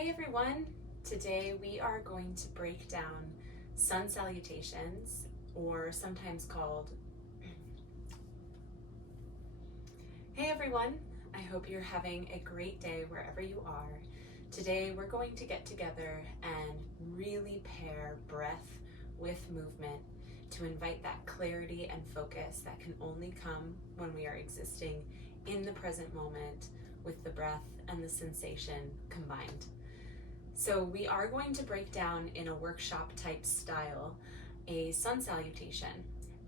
Hey everyone, today we are going to break down sun salutations, or sometimes called Hey everyone, I hope you're having a great day wherever you are. Today we're going to get together and really pair breath with movement to invite that clarity and focus that can only come when we are existing in the present moment with the breath and the sensation combined. So we are going to break down in a workshop type style a sun salutation.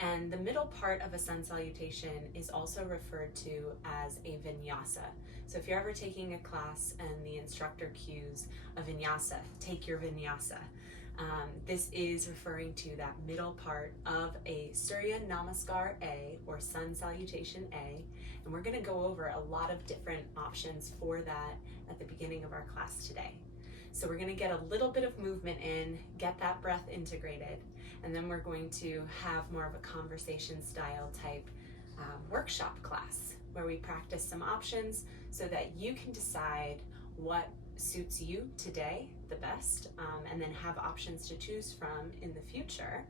And the middle part of a sun salutation is also referred to as a vinyasa. So if you're ever taking a class and the instructor cues a vinyasa, take your vinyasa. This is referring to that middle part of a Surya Namaskar A, or Sun Salutation A. And we're going to go over a lot of different options for that at the beginning of our class today. So we're going to get a little bit of movement in, get that breath integrated, and then we're going to have more of a conversation style type workshop class where we practice some options so that you can decide what suits you today the best, and then have options to choose from in the future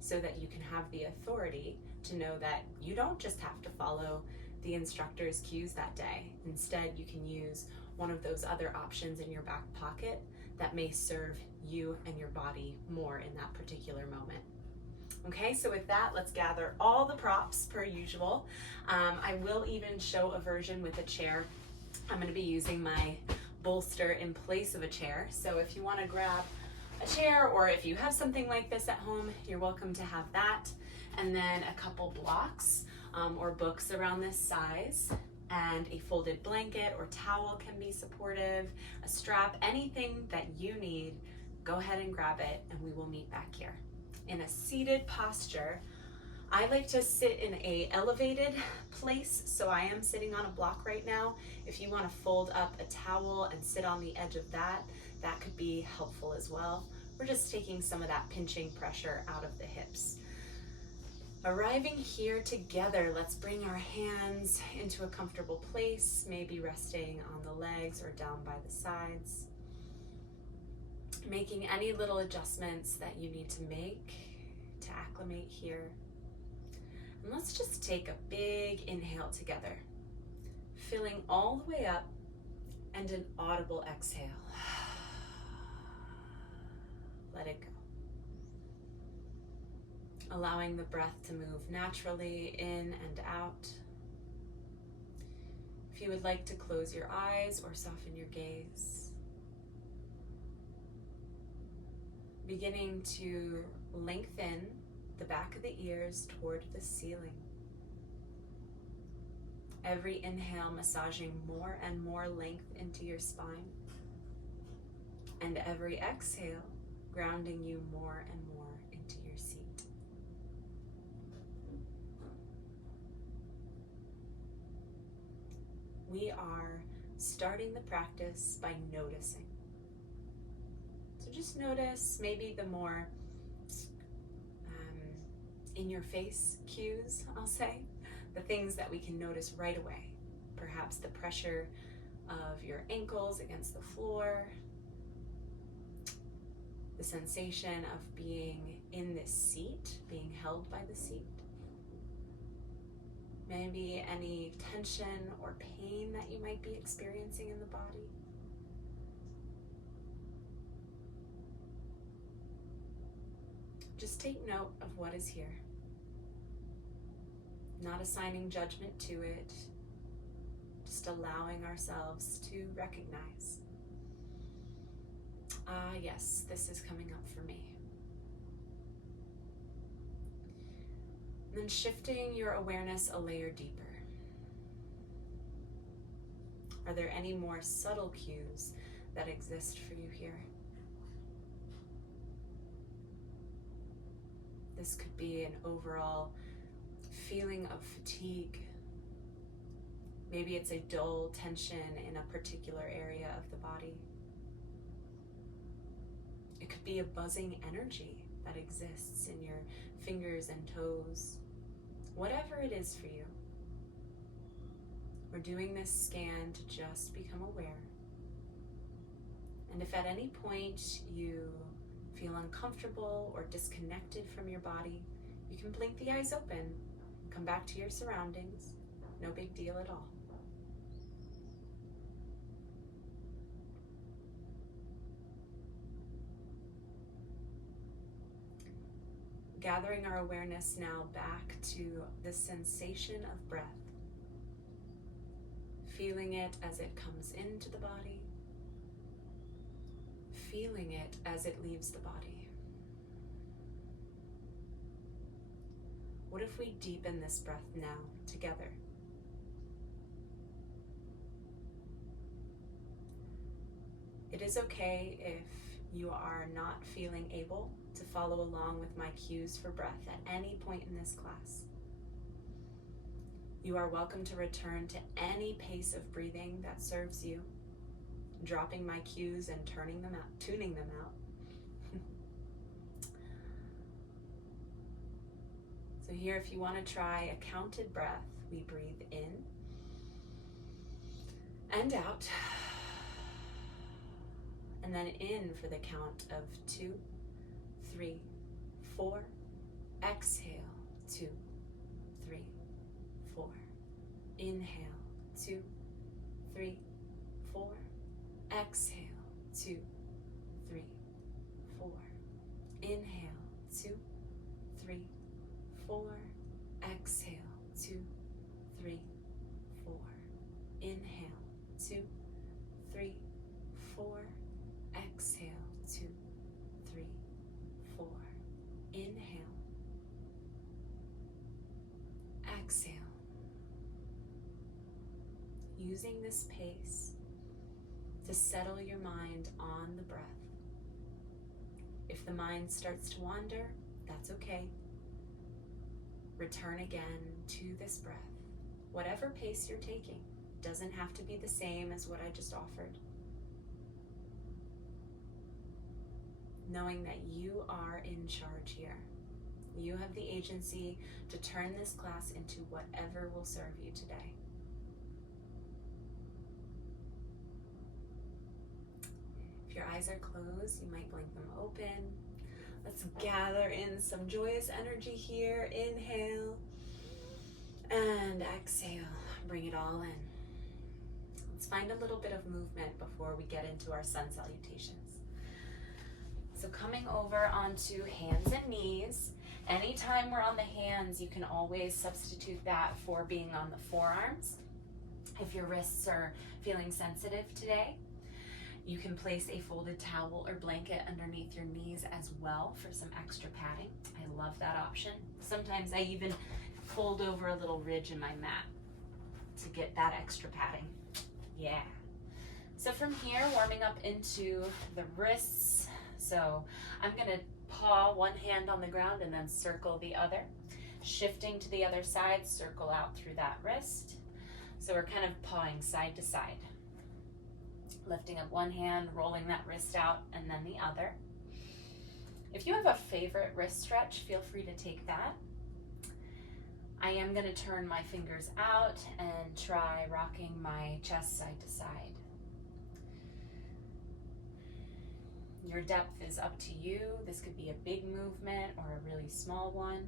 so that you can have the authority to know that you don't just have to follow the instructor's cues that day. Instead, you can use one of those other options in your back pocket that may serve you and your body more in that particular moment. Okay, so with that, let's gather all the props per usual. I will even show a version with a chair. I'm going to be using my bolster in place of a chair. So if you want to grab a chair, or if you have something like this at home, you're welcome to have that. And then a couple blocks or books around this size, and a folded blanket or towel can be supportive, a strap, anything that you need, go ahead and grab it, and we will meet back here. In a seated posture, I like to sit in a elevated place, so I am sitting on a block right now. If you want to fold up a towel and sit on the edge of that, that could be helpful as well. We're just taking some of that pinching pressure out of the hips. Arriving here together, let's bring our hands into a comfortable place, maybe resting on the legs or down by the sides. Making any little adjustments that you need to make to acclimate here. And let's just take a big inhale together, filling all the way up, and an audible exhale. Let it go. Allowing the breath to move naturally in and out. If you would like to close your eyes or soften your gaze. Beginning to lengthen the back of the ears toward the ceiling. Every inhale massaging more and more length into your spine. And every exhale grounding you more and more into your seat. We are starting the practice by noticing. So just notice maybe the more in your face cues, I'll say, the things that we can notice right away. Perhaps the pressure of your ankles against the floor, the sensation of being in this seat, being held by the seat. Maybe any tension or pain that you might be experiencing in the body. Just take note of what is here. Not assigning judgment to it, just allowing ourselves to recognize. Ah, yes, this is coming up for me. And then shifting your awareness a layer deeper. Are there any more subtle cues that exist for you here? This could be an overall feeling of fatigue. Maybe it's a dull tension in a particular area of the body. It could be a buzzing energy that exists in your fingers and toes. Whatever it is for you. We're doing this scan to just become aware And if at any point you feel uncomfortable or disconnected from your body, you can blink the eyes open, come back to your surroundings. No big deal at all. Gathering our awareness now back to the sensation of breath. Feeling it as it comes into the body. Feeling it as it leaves the body. What if we deepen this breath now together? It is okay if you are not feeling able to follow along with my cues for breath at any point in this class. You are welcome to return to any pace of breathing that serves you, dropping my cues and tuning them out. So here, if you want to try a counted breath, we breathe in and out, and then in for the count of 2, 3, 4. Exhale, 2, 3, 4. Inhale, 2, 3, 4. Exhale, 2, 3, 4. Inhale, 2, 3, 4. Exhale, 2, 3, 4. Inhale, 2, 3, 4. Exhale, 2, 3, 4. Inhale. Exhale. Using this pace to settle your mind on the breath. If the mind starts to wander, that's okay. Return again to this breath. Whatever pace you're taking doesn't have to be the same as what I just offered. Knowing that you are in charge here. You have the agency to turn this class into whatever will serve you today. If your eyes are closed, you might blink them open. Let's gather in some joyous energy here. Inhale and exhale. Bring it all in. Let's find a little bit of movement before we get into our sun salutations. So coming over onto hands and knees. Anytime we're on the hands, you can always substitute that for being on the forearms. If your wrists are feeling sensitive today, you can place a folded towel or blanket underneath your knees as well for some extra padding. I love that option. Sometimes I even fold over a little ridge in my mat to get that extra padding. Yeah. So from here, warming up into the wrists. So I'm gonna paw one hand on the ground and then circle the other. Shifting to the other side, circle out through that wrist. So we're kind of pawing side to side. Lifting up one hand, rolling that wrist out, and then the other. If you have a favorite wrist stretch, feel free to take that. I am going to turn my fingers out and try rocking my chest side to side. Your depth is up to you. This could be a big movement or a really small one.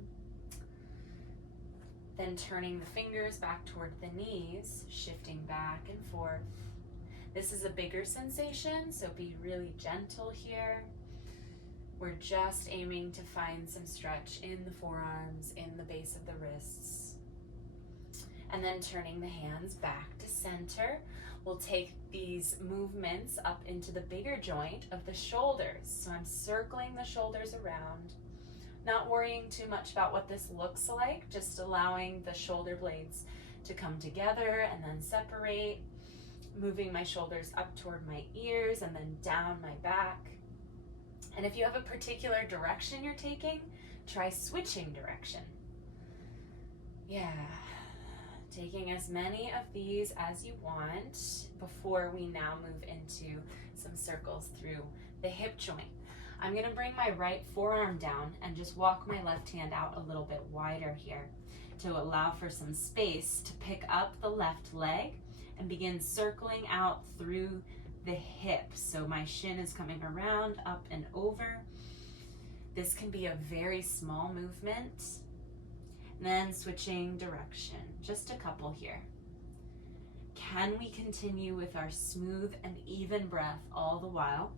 Then turning the fingers back toward the knees, shifting back and forth. This is a bigger sensation, so be really gentle here. We're just aiming to find some stretch in the forearms, in the base of the wrists. And then turning the hands back to center. We'll take these movements up into the bigger joint of the shoulders. So I'm circling the shoulders around, not worrying too much about what this looks like, just allowing the shoulder blades to come together and then separate. Moving my shoulders up toward my ears and then down my back. And if you have a particular direction you're taking, try switching direction. Yeah, taking as many of these as you want before we now move into some circles through the hip joint. I'm gonna bring my right forearm down and just walk my left hand out a little bit wider here to allow for some space to pick up the left leg and begin circling out through the hip. So my shin is coming around, up and over. This can be a very small movement. And then switching direction, just a couple here. Can we continue with our smooth and even breath all the while?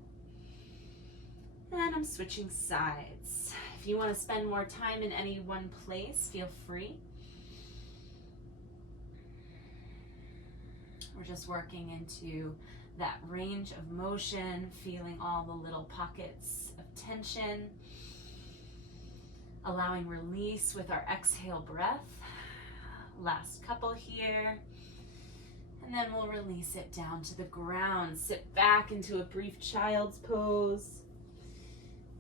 And I'm switching sides. If you want to spend more time in any one place, feel free. We're just working into that range of motion, feeling all the little pockets of tension, allowing release with our exhale breath. Last couple here. And then we'll release it down to the ground. Sit back into a brief child's pose.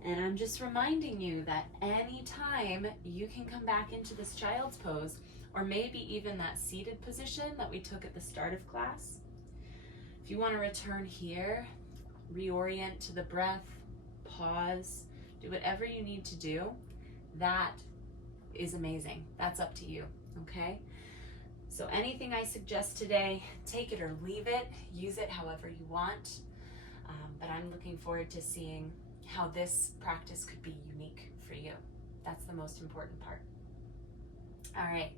And I'm just reminding you that anytime you can come back into this child's pose, or maybe even that seated position that we took at the start of class. If you want to return here, reorient to the breath, pause, do whatever you need to do. That is amazing. That's up to you, okay? So anything I suggest today, take it or leave it, use it however you want. But I'm looking forward to seeing how this practice could be unique for you. That's the most important part. All right.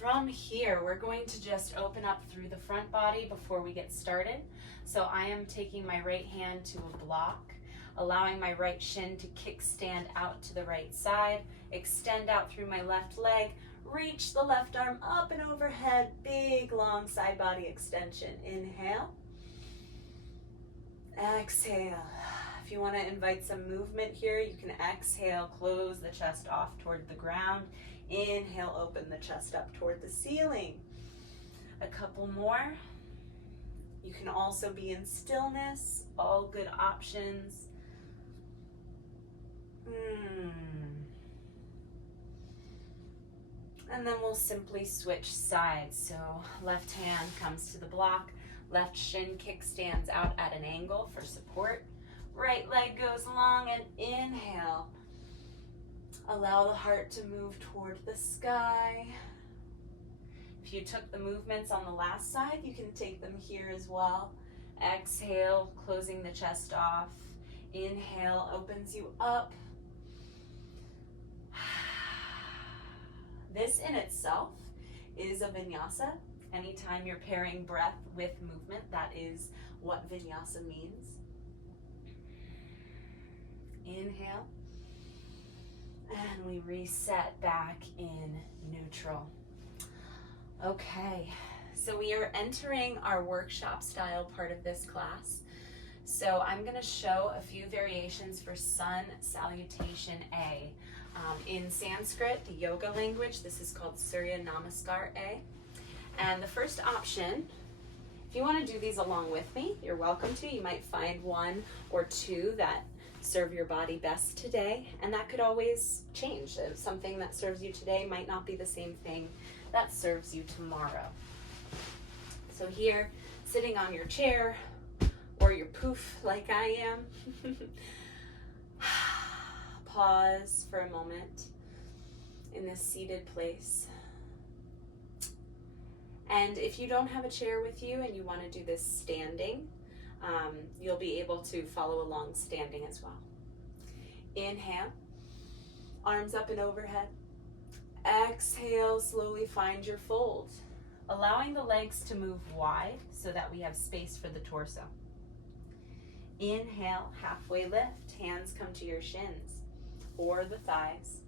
From here, we're going to just open up through the front body before we get started. So I am taking my right hand to a block, allowing my right shin to kickstand out to the right side, extend out through my left leg, reach the left arm up and overhead, big long side body extension. Inhale, exhale. If you want to invite some movement here, you can exhale, close the chest off toward the ground. Inhale, open the chest up toward the ceiling. A couple more. You can also be in stillness, all good options. And then we'll simply switch sides. So left hand comes to the block, left shin kickstands out at an angle for support. Right leg goes long and inhale. Allow the heart to move toward the sky. If you took the movements on the last side, you can take them here as well. Exhale, closing the chest off. Inhale, opens you up. This in itself is a vinyasa. Anytime you're pairing breath with movement, that is what vinyasa means. Inhale. And we reset back in neutral. Okay, so we are entering our workshop style part of this class. So I'm going to show a few variations for Sun Salutation A. In Sanskrit, the yoga language, this is called Surya Namaskar A. And the first option, if you want to do these along with me, you're welcome to. You might find one or two that serve your body best today, and that could always change. Something that serves you today might not be the same thing that serves you tomorrow. So here, sitting on your chair or your poof like I am, pause for a moment in this seated place. And if you don't have a chair with you and you want to do this standing, you'll be able to follow along standing as well. Inhale, arms up and overhead. Exhale, slowly find your fold, allowing the legs to move wide so that we have space for the torso. Inhale, halfway lift, hands come to your shins or the thighs.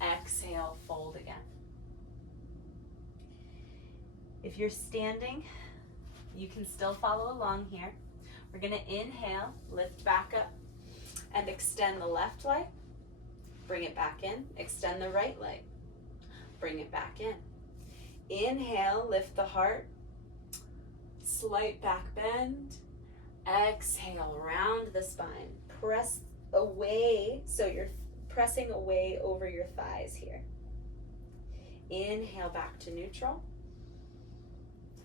Exhale, fold again. If you're standing, you can still follow along here. We're going to inhale, lift back up, and extend the left leg. Bring it back in. Extend the right leg. Bring it back in. Inhale, lift the heart. Slight back bend. Exhale, round the spine. Press away, so you're pressing away over your thighs here. Inhale, back to neutral.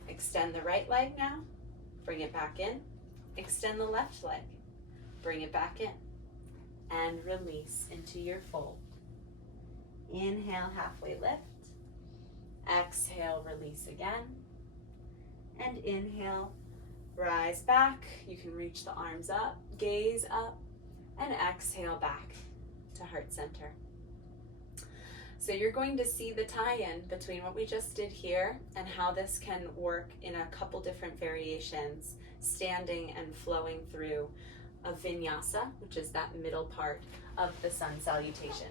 Extend the right leg now. Bring it back in. Extend the left leg. Bring it back in. And release into your fold. Inhale, halfway lift. Exhale, release again. And inhale, Rise back. You can reach the arms up, gaze up, and exhale back to heart center. So you're going to see the tie-in between what we just did here and how this can work in a couple different variations, standing and flowing through a Vinyasa, which is that middle part of the Sun Salutation.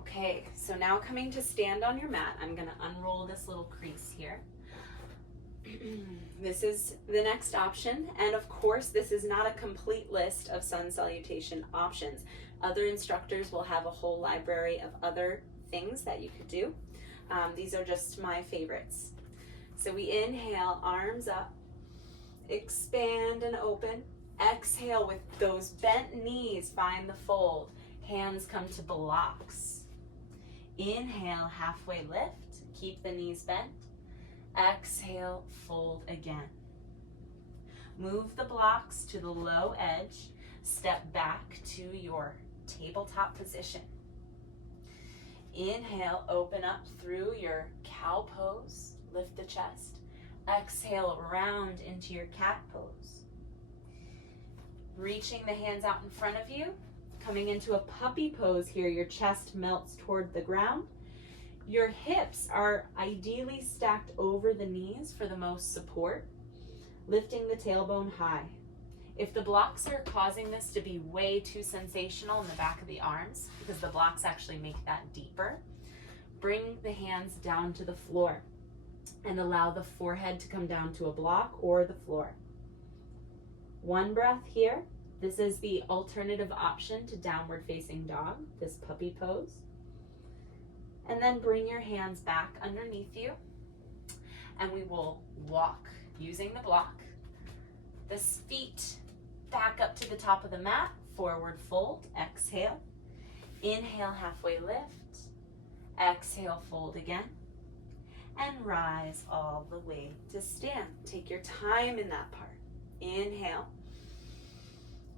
Okay, so now coming to stand on your mat, I'm going to unroll this little crease here. This is the next option, and of course this is not a complete list of Sun Salutation options. Other instructors will have a whole library of other things that you could do. These are just my favorites. So we inhale, arms up, expand and open. Exhale with those bent knees, find the fold. Hands come to blocks. Inhale, halfway lift, keep the knees bent. Exhale, fold again. Move the blocks to the low edge. Step back to your tabletop position. Inhale, open up through your cow pose. Lift the chest. Exhale, round into your cat pose. Reaching the hands out in front of you. Coming into a puppy pose here, your chest melts toward the ground. Your hips are ideally stacked over the knees for the most support, lifting the tailbone high. If the blocks are causing this to be way too sensational in the back of the arms, because the blocks actually make that deeper, bring the hands down to the floor and allow the forehead to come down to a block or the floor. One breath here. This is the alternative option to downward facing dog, this puppy pose. And then bring your hands back underneath you, and we will walk using the block. The feet back up to the top of the mat, forward fold, exhale. Inhale, halfway lift. Exhale, fold again. And rise all the way to stand. Take your time in that part. Inhale.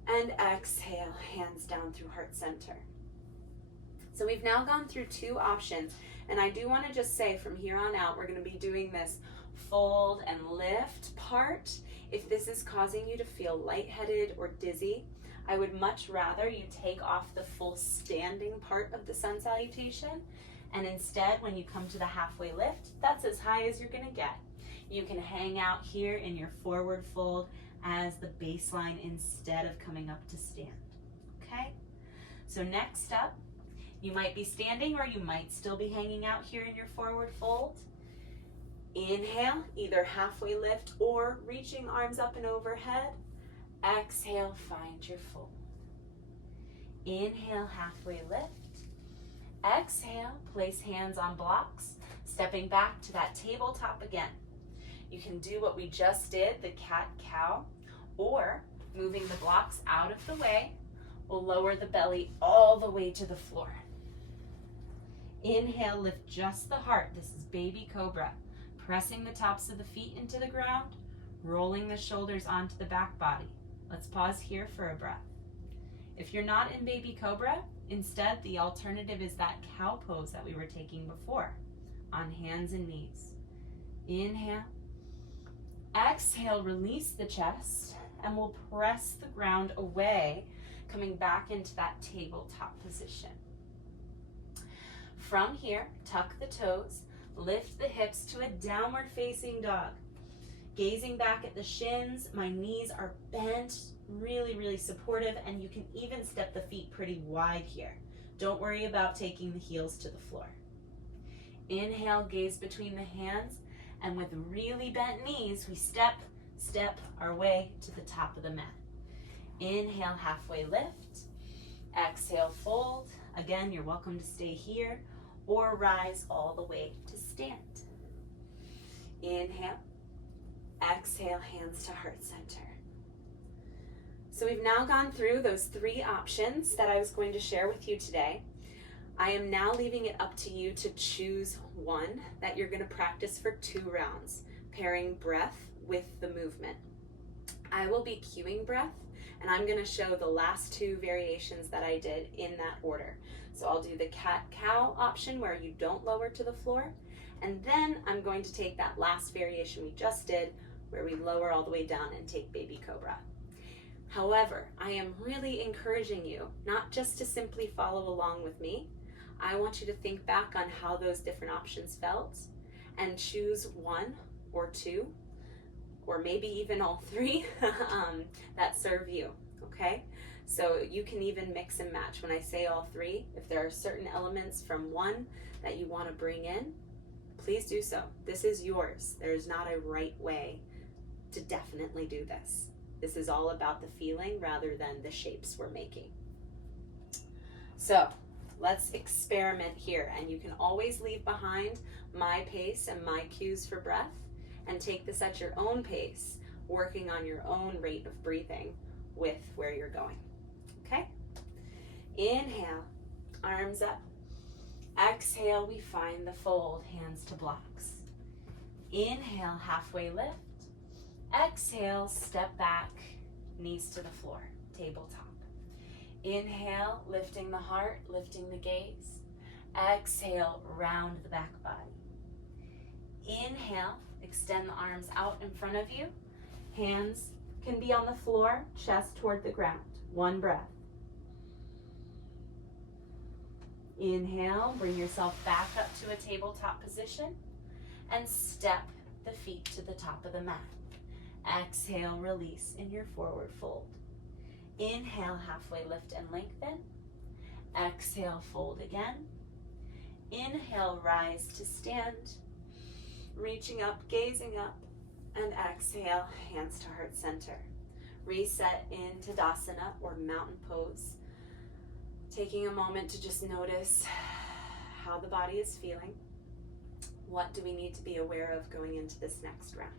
And exhale, hands down through heart center. So we've now gone through two options, and I do want to just say from here on out, we're going to be doing this fold and lift part. If this is causing you to feel lightheaded or dizzy, I would much rather you take off the full standing part of the Sun Salutation, and instead, when you come to the halfway lift, that's as high as you're going to get. You can hang out here in your forward fold as the baseline instead of coming up to stand, okay? So next up, you might be standing or you might still be hanging out here in your forward fold. Inhale, either halfway lift or reaching arms up and overhead. Exhale, find your fold. Inhale, halfway lift. Exhale, place hands on blocks, stepping back to that tabletop again. You can do what we just did, the cat-cow, or moving the blocks out of the way will lower the belly all the way to the floor. Inhale, lift just the heart. This is baby cobra. Pressing the tops of the feet into the ground, rolling the shoulders onto the back body. Let's pause here for a breath. If you're not in baby cobra, instead the alternative is that cow pose that we were taking before, on hands and knees. Inhale. Exhale, release the chest, and we'll press the ground away, coming back into that tabletop position. From here, tuck the toes, lift the hips to a downward facing dog. Gazing back at the shins, my knees are bent, really, really supportive, and you can even step the feet pretty wide here. Don't worry about taking the heels to the floor. Inhale, gaze between the hands, and with really bent knees, we step our way to the top of the mat. Inhale, halfway lift. Exhale, fold. Again, you're welcome to stay here or rise all the way to stand. Inhale. Exhale, hands to heart center. So we've now gone through those three options that I was going to share with you today. I am now leaving it up to you to choose one that you're going to practice for 2 rounds, pairing breath with the movement. I will be cueing breath, and I'm going to show the last 2 variations that I did in that order. So I'll do the cat-cow option where you don't lower to the floor, and then I'm going to take that last variation we just did, where we lower all the way down and take baby cobra. However, I am really encouraging you not just to simply follow along with me. I want you to think back on how those different options felt and choose one or two, or maybe even all three that serve you, okay? So you can even mix and match. When I say all three, if there are certain elements from one that you want to bring in, please do so. This is yours. There's not a right way to definitely do this. This is all about the feeling rather than the shapes we're making. So let's experiment here, and you can always leave behind my pace and my cues for breath and take this at your own pace, working on your own rate of breathing with where you're going. Okay? Inhale, arms up. Exhale, we find the fold, hands to blocks. Inhale, halfway lift. Exhale, step back, knees to the floor, tabletop. Inhale, lifting the heart, lifting the gaze. Exhale, round the back body. Inhale, extend the arms out in front of you. Hands can be on the floor, chest toward the ground. One breath. Inhale, bring yourself back up to a tabletop position and step the feet to the top of the mat. Exhale, release in your forward fold. Inhale, halfway lift and lengthen. Exhale, fold again. Inhale, rise to stand. Reaching up, gazing up. And exhale, hands to heart center. Reset in Tadasana or mountain pose. Taking a moment to just notice how the body is feeling. What do we need to be aware of going into this next round?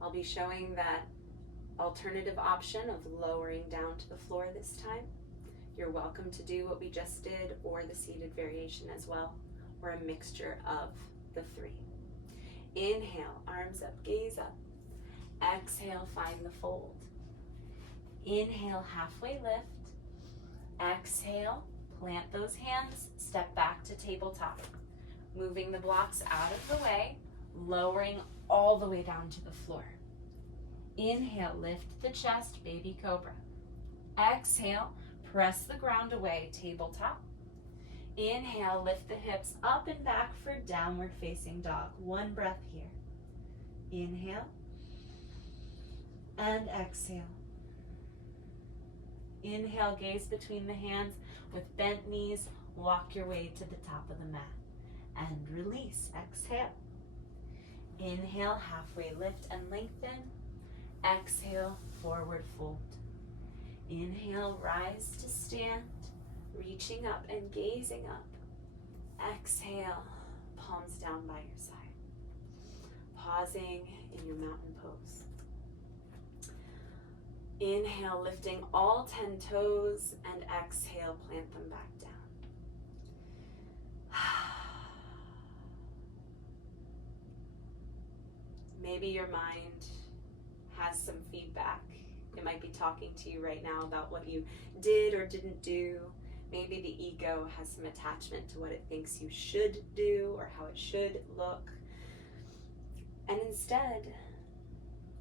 I'll be showing that alternative option of lowering down to the floor this time. You're welcome to do what we just did or the seated variation as well, or a mixture of the three. Inhale, arms up, gaze up. Exhale, find the fold. Inhale, halfway lift. Exhale, plant those hands, step back to tabletop. Moving the blocks out of the way, lowering all the way down to the floor. Inhale, lift the chest, baby cobra. Exhale, press the ground away, tabletop. Inhale, lift the hips up and back for downward facing dog. One breath here. Inhale and exhale. Inhale, gaze between the hands with bent knees. Walk your way to the top of the mat and release. Exhale. Inhale, halfway lift and lengthen. Exhale, forward fold. Inhale, rise to stand, reaching up and gazing up. Exhale, palms down by your side. Pausing in your mountain pose. Inhale, lifting all 10 toes, and exhale, plant them back down. Maybe your mind has some feedback. It might be talking to you right now about what you did or didn't do. Maybe the ego has some attachment to what it thinks you should do or how it should look. And instead,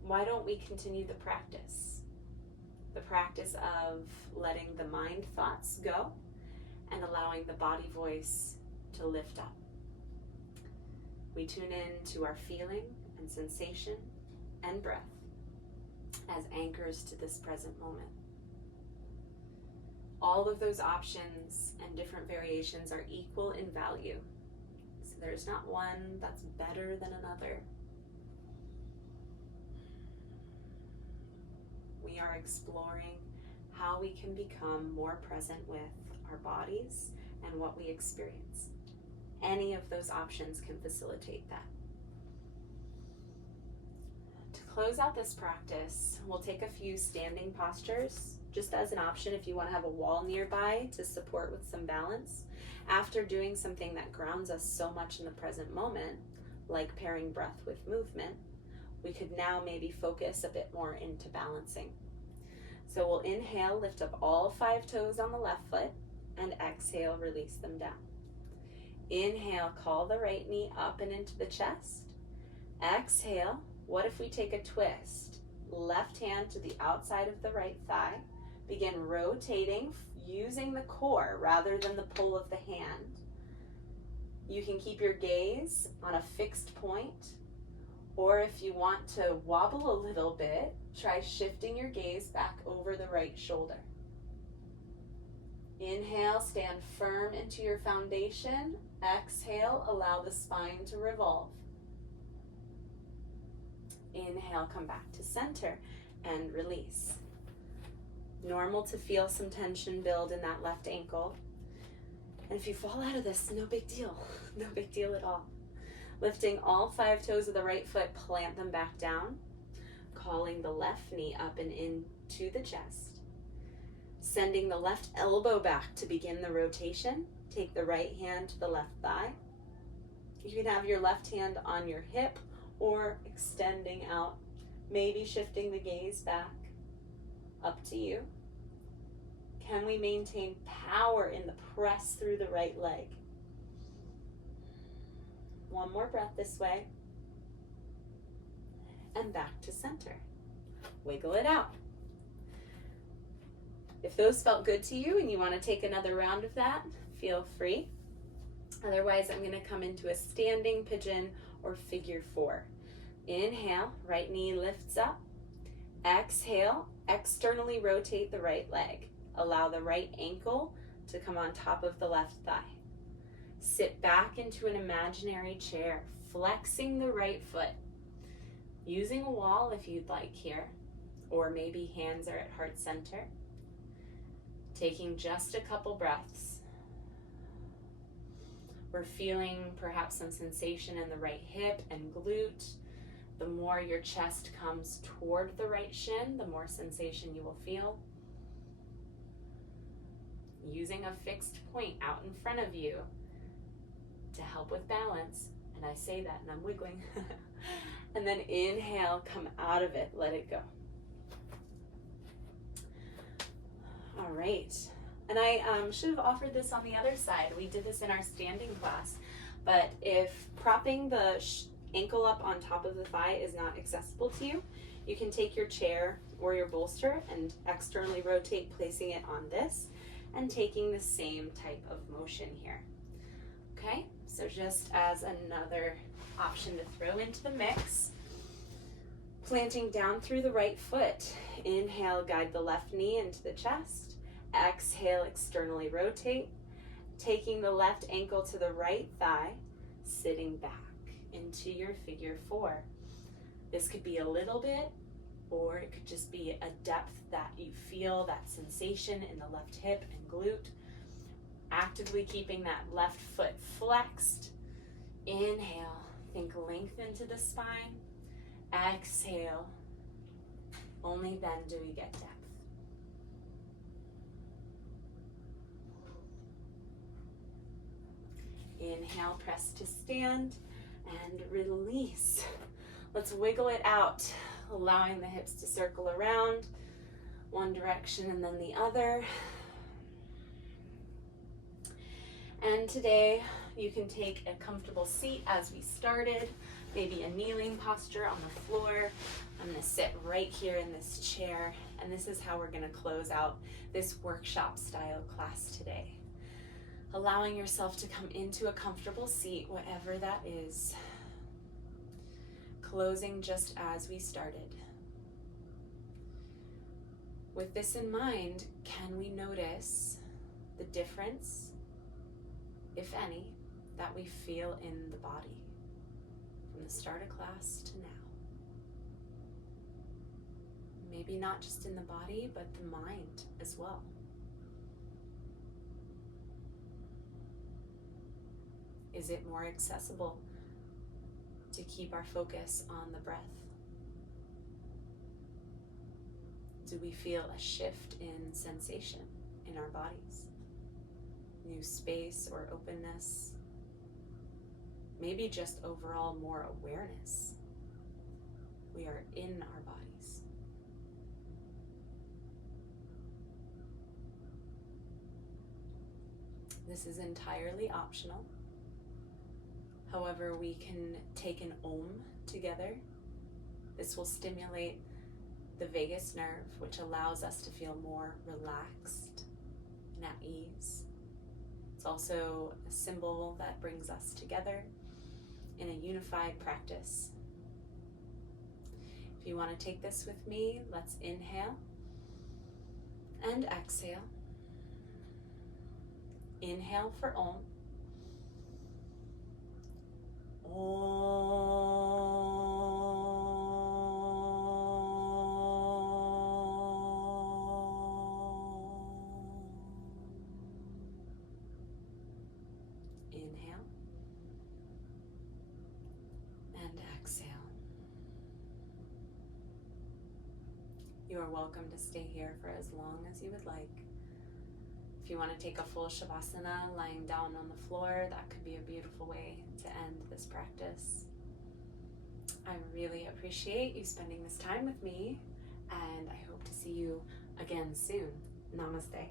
why don't we continue the practice? The practice of letting the mind thoughts go and allowing the body voice to lift up. We tune in to our feeling and sensation and breath as anchors to this present moment. All of those options and different variations are equal in value. So there's not one that's better than another. We are exploring how we can become more present with our bodies and what we experience. Any of those options can facilitate that. To close out this practice, we'll take a few standing postures, just as an option if you want to have a wall nearby to support with some balance. After doing something that grounds us so much in the present moment, like pairing breath with movement, we could now maybe focus a bit more into balancing. So we'll inhale, lift up all 5 toes on the left foot, and exhale, release them down. Inhale, call the right knee up and into the chest. Exhale, what if we take a twist? Left hand to the outside of the right thigh. Begin rotating using the core rather than the pull of the hand. You can keep your gaze on a fixed point, or if you want to wobble a little bit, try shifting your gaze back over the right shoulder. Inhale, stand firm into your foundation. Exhale, allow the spine to revolve. Inhale, come back to center and release. Normal to feel some tension build in that left ankle. And if you fall out of this, no big deal. No big deal at all. Lifting all 5 toes of the right foot, plant them back down. Calling the left knee up and into the chest. Sending the left elbow back to begin the rotation. Take the right hand to the left thigh. You can have your left hand on your hip or extending out, maybe shifting the gaze back. Up to you. Can we maintain power in the press through the right leg? One more breath this way. And back to center. Wiggle it out. If those felt good to you and you want to take another round of that, feel free. Otherwise, I'm going to come into a standing pigeon or figure 4. Inhale, right knee lifts up. Exhale, externally rotate the right leg. Allow the right ankle to come on top of the left thigh. Sit back into an imaginary chair, flexing the right foot. Using a wall if you'd like here, or maybe hands are at heart center. Taking just a couple breaths. We're feeling perhaps some sensation in the right hip and glute. The more your chest comes toward the right shin, the more sensation you will feel. Using a fixed point out in front of you to help with balance. And I say that and I'm wiggling. And then inhale, come out of it, let it go. All right. And I should have offered this on the other side. We did this in our standing class. But if propping the ankle up on top of the thigh is not accessible to you, you can take your chair or your bolster and externally rotate, placing it on this and taking the same type of motion here. Okay, so just as another option to throw into the mix, planting down through the right foot. Inhale, guide the left knee into the chest. Exhale, externally rotate, taking the left ankle to the right thigh, sitting back into your figure 4. This could be a little bit, or it could just be a depth that you feel, that sensation in the left hip and glute. Actively keeping that left foot flexed. Inhale, think length into the spine. Exhale, only then do we get depth. Inhale, press to stand, and release. Let's wiggle it out, allowing the hips to circle around, one direction and then the other. And today, you can take a comfortable seat as we started, maybe a kneeling posture on the floor. I'm gonna sit right here in this chair, and this is how we're gonna close out this workshop style class today. Allowing yourself to come into a comfortable seat, whatever that is. Closing just as we started. With this in mind, can we notice the difference, if any, that we feel in the body from the start of class to now? Maybe not just in the body, but the mind as well. Is it more accessible to keep our focus on the breath? Do we feel a shift in sensation in our bodies? New space or openness? Maybe just overall more awareness. We are in our bodies. This is entirely optional. However, we can take an Om together. This will stimulate the vagus nerve, which allows us to feel more relaxed and at ease. It's also a symbol that brings us together in a unified practice. If you want to take this with me, let's inhale and exhale. Inhale for Om. Inhale and exhale. You are welcome to stay here for as long as you would like. If you want to take a full Shavasana, lying down on the floor, that could be a beautiful way to end this practice. I really appreciate you spending this time with me, and I hope to see you again soon. Namaste.